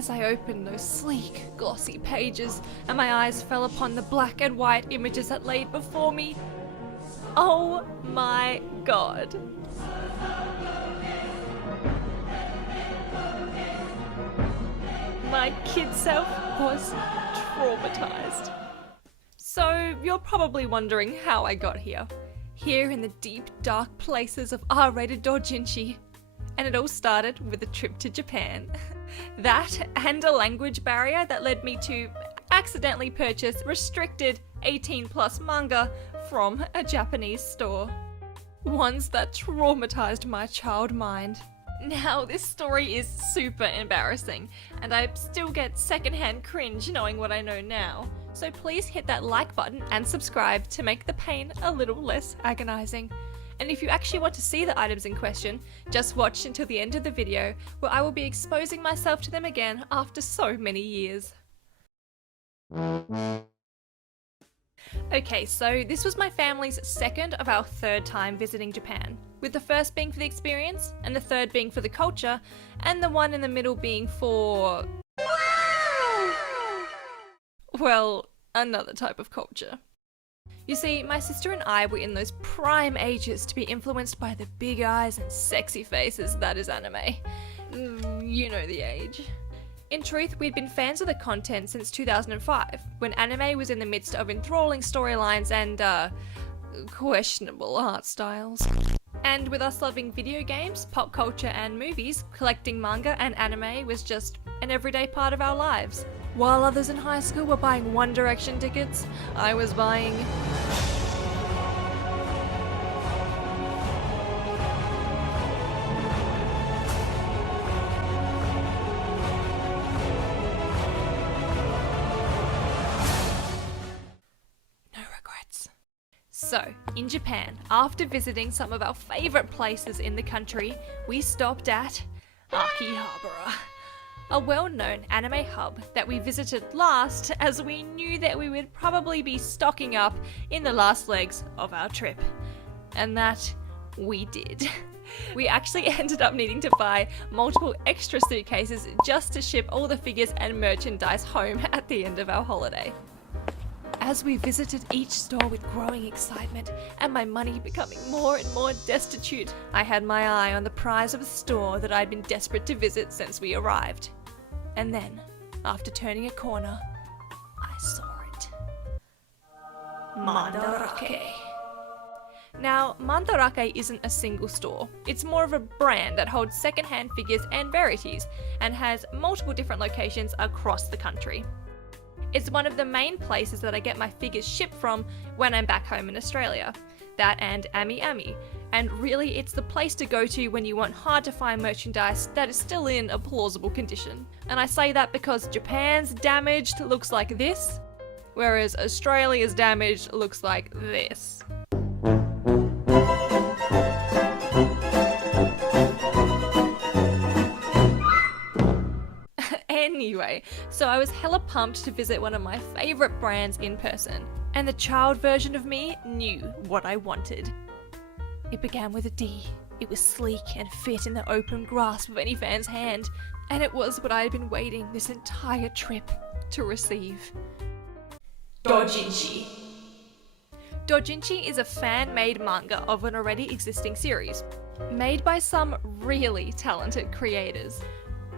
as I opened those sleek, glossy pages and my eyes fell upon the black and white images that laid before me, oh my god. My kid self was traumatized. So you're probably wondering how I got here. Here in the deep, dark places of R-rated Doujinshi. And it all started with a trip to Japan. That and a language barrier that led me to accidentally purchase restricted 18+ manga from a Japanese store. Ones that traumatized my child mind. Now, this story is super embarrassing, and I still get secondhand cringe knowing what I know now. So please hit that like button and subscribe to make the pain a little less agonizing. And if you actually want to see the items in question, just watch until the end of the video, where I will be exposing myself to them again after so many years. Okay, so this was my family's second of our third time visiting Japan, with the first being for the experience, and the third being for the culture, and the one in the middle being for... well, another type of culture. You see, my sister and I were in those prime ages to be influenced by the big eyes and sexy faces that is anime. You know the age. In truth, we'd been fans of the content since 2005, when anime was in the midst of enthralling storylines and, questionable art styles. And with us loving video games, pop culture and movies, collecting manga and anime was just an everyday part of our lives. While others in high school were buying One Direction tickets, I was buying... So, in Japan, after visiting some of our favourite places in the country, we stopped at Akihabara, a well-known anime hub that we visited last as we knew that we would probably be stocking up in the last legs of our trip. And that we did. We actually ended up needing to buy multiple extra suitcases just to ship all the figures and merchandise home at the end of our holiday. As we visited each store with growing excitement and my money becoming more and more destitute, I had my eye on the prize of a store that I'd been desperate to visit since we arrived. And then, after turning a corner, I saw it. Mandarake. Now, Mandarake isn't a single store. It's more of a brand that holds secondhand figures and rarities and has multiple different locations across the country. It's one of the main places that I get my figures shipped from when I'm back home in Australia. That and Ami Ami. And really, it's the place to go to when you want hard to find merchandise that is still in a plausible condition. And I say that because Japan's damaged looks like this, whereas Australia's damaged looks like this. Anyway, so I was hella pumped to visit one of my favourite brands in person, and the child version of me knew what I wanted. It began with a D. It was sleek and fit in the open grasp of any fan's hand, and it was what I had been waiting this entire trip to receive. Doujinshi. Doujinshi is a fan-made manga of an already existing series, made by some really talented creators.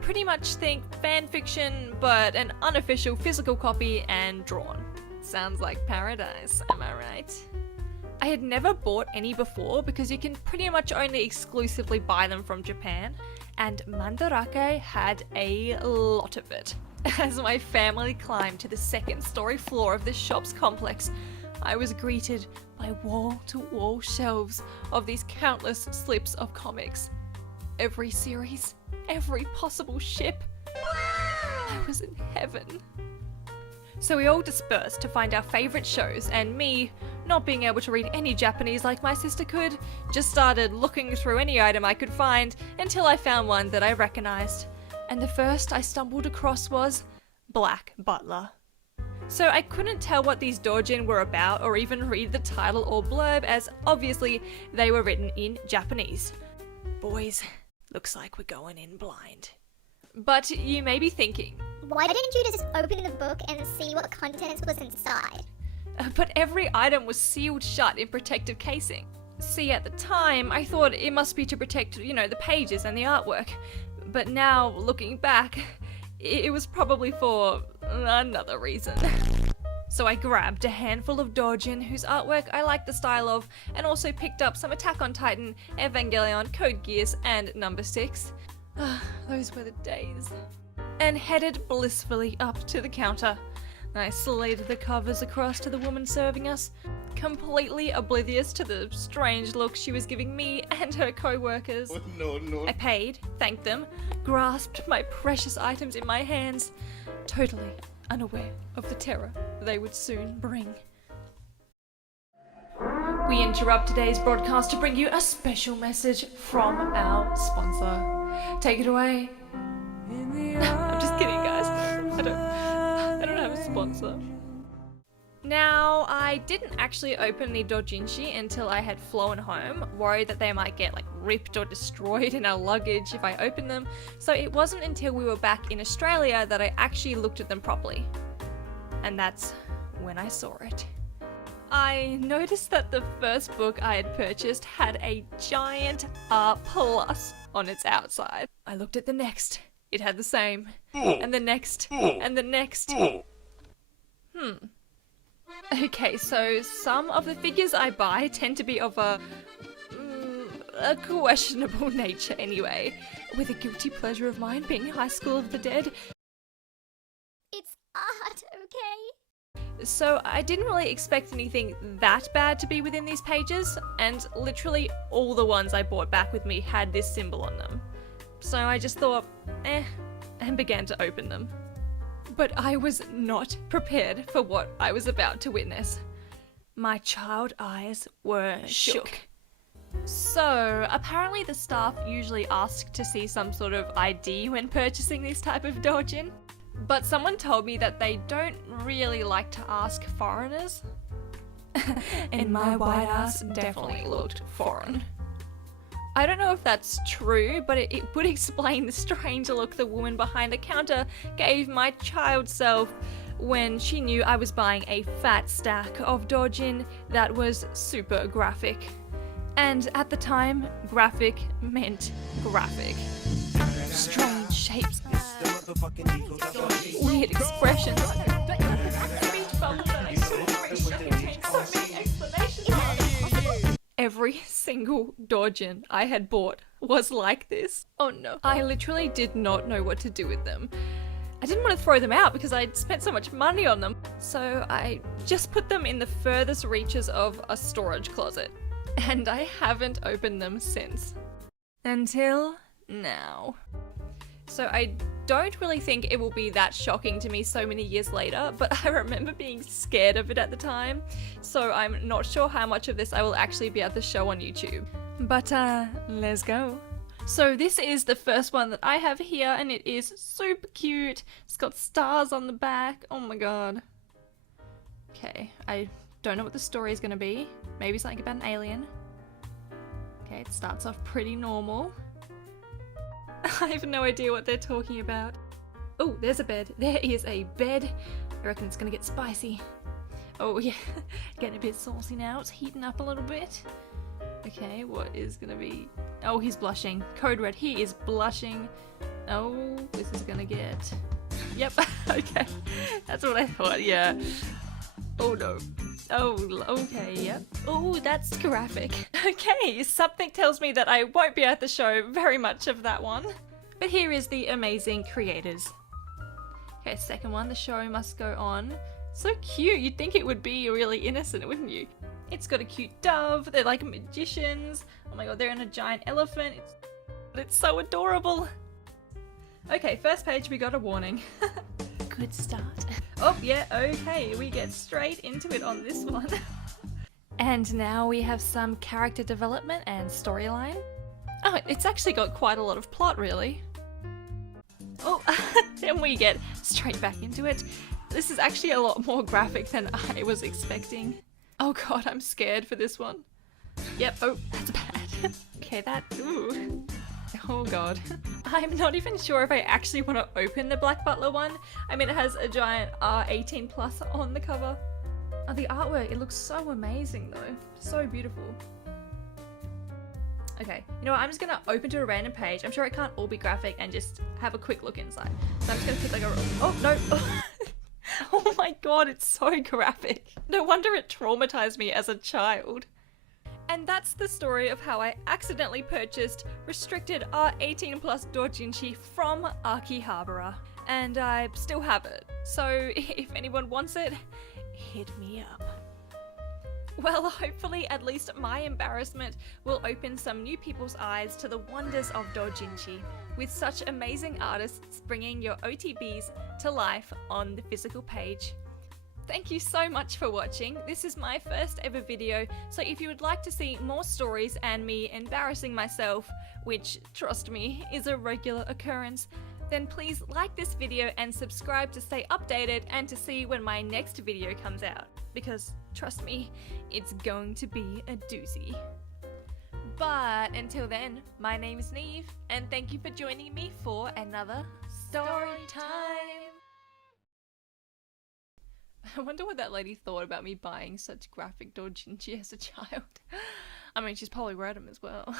Pretty much think fanfiction, but an unofficial physical copy and drawn. Sounds like paradise, am I right? I had never bought any before because you can pretty much only exclusively buy them from Japan, and Mandarake had a lot of it. As my family climbed to the second story floor of this shop's complex, I was greeted by wall-to-wall shelves of these countless slips of comics. Every series, every possible ship. I was in heaven. So we all dispersed to find our favourite shows, and me, not being able to read any Japanese like my sister could, just started looking through any item I could find until I found one that I recognised. And the first I stumbled across was Black Butler. So I couldn't tell what these doujin were about or even read the title or blurb, as obviously they were written in Japanese. Boys, looks like we're going in blind. But you may be thinking, why didn't you just open the book and see what contents was inside? But every item was sealed shut in protective casing. See, at the time, I thought it must be to protect, the pages and the artwork. But now, looking back, it was probably for another reason. So I grabbed a handful of doujin whose artwork I liked the style of, and also picked up some Attack on Titan, Evangelion, Code Geass, and Number 6. Those were the days. And headed blissfully up to the counter. I slid the covers across to the woman serving us, completely oblivious to the strange look she was giving me and her co-workers. Oh, no. I paid, thanked them, grasped my precious items in my hands, totally unaware of the terror they would soon bring. We interrupt today's broadcast to bring you a special message from our sponsor. Take it away. I'm just kidding, guys. I don't have a sponsor. Now, I didn't actually open the doujinshi until I had flown home, worried that they might get ripped or destroyed in our luggage if I opened them, so it wasn't until we were back in Australia that I actually looked at them properly. And that's when I saw it. I noticed that the first book I had purchased had a giant R+ on its outside. I looked at the next. It had the same. And the next. And the next. Okay, so some of the figures I buy tend to be of a questionable nature anyway, with a guilty pleasure of mine being High School of the Dead. It's art, okay? So I didn't really expect anything that bad to be within these pages, and literally all the ones I brought back with me had this symbol on them. So I just thought, and began to open them. But I was not prepared for what I was about to witness. My child eyes were shook. So, apparently the staff usually ask to see some sort of ID when purchasing this type of doujin, but someone told me that they don't really like to ask foreigners. And my white ass definitely looked foreign. I don't know if that's true, but it would explain the strange look the woman behind the counter gave my child self when she knew I was buying a fat stack of doujin that was super graphic. And at the time, graphic meant graphic. Strange shapes, weird expressions. Every single doujin I had bought was like this. Oh no. I literally did not know what to do with them. I didn't want to throw them out because I'd spent so much money on them. So I just put them in the furthest reaches of a storage closet. And I haven't opened them since. Until now. So I don't really think it will be that shocking to me so many years later, but I remember being scared of it at the time, so I'm not sure how much of this I will actually be able to show on YouTube. But let's go. So this is the first one that I have here, and it is super cute. It's got stars on the back. Oh my god. Okay, I don't know what the story is going to be. Maybe something about an alien. Okay, it starts off pretty normal. I have no idea what they're talking about. Oh, there's a bed. There is a bed. I reckon it's gonna get spicy. Oh yeah, getting a bit saucy now. It's heating up a little bit. Okay, what is gonna be... Oh, he's blushing. Code red, he is blushing. Oh, this is gonna get... Yep, okay. That's what I thought, yeah. Oh no. Oh, okay, yep. Oh, that's graphic. Okay, something tells me that I won't be able to show very much of that one. But here is the amazing creators. Okay, second one, the show must go on. So cute, you'd think it would be really innocent, wouldn't you? It's got a cute dove, they're like magicians. Oh my god, they're in a giant elephant. It's so adorable. Okay, first page, we got a warning. Good start. Oh yeah, okay, we get straight into it on this one. And now we have some character development and storyline. Oh, it's actually got quite a lot of plot, really. Oh, then we get straight back into it. This is actually a lot more graphic than I was expecting. Oh god, I'm scared for this one. Yep, oh, that's bad. Okay, that, ooh. Oh god. I'm not even sure if I actually want to open the Black Butler one. I mean, it has a giant R18 plus on the cover. Oh, the artwork, it looks so amazing though. So beautiful. Okay, you know what, I'm just gonna open to a random page. I'm sure it can't all be graphic and just have a quick look inside. So I'm just gonna pick like a, oh no. Oh my god, it's so graphic. No wonder it traumatized me as a child. And that's the story of how I accidentally purchased restricted R18 plus doujinshi from Akihabara. And I still have it. So if anyone wants it, hit me up. Well, hopefully at least my embarrassment will open some new people's eyes to the wonders of doujinshi, with such amazing artists bringing your OTBs to life on the physical page. Thank you so much for watching. This is my first ever video, so if you would like to see more stories and me embarrassing myself, which, trust me, is a regular occurrence, then please like this video and subscribe to stay updated and to see when my next video comes out. Because, trust me, it's going to be a doozy. But until then, my name is Neve, and thank you for joining me for another story time. I wonder what that lady thought about me buying such graphic doujinshi as a child. I mean, she's probably read them as well.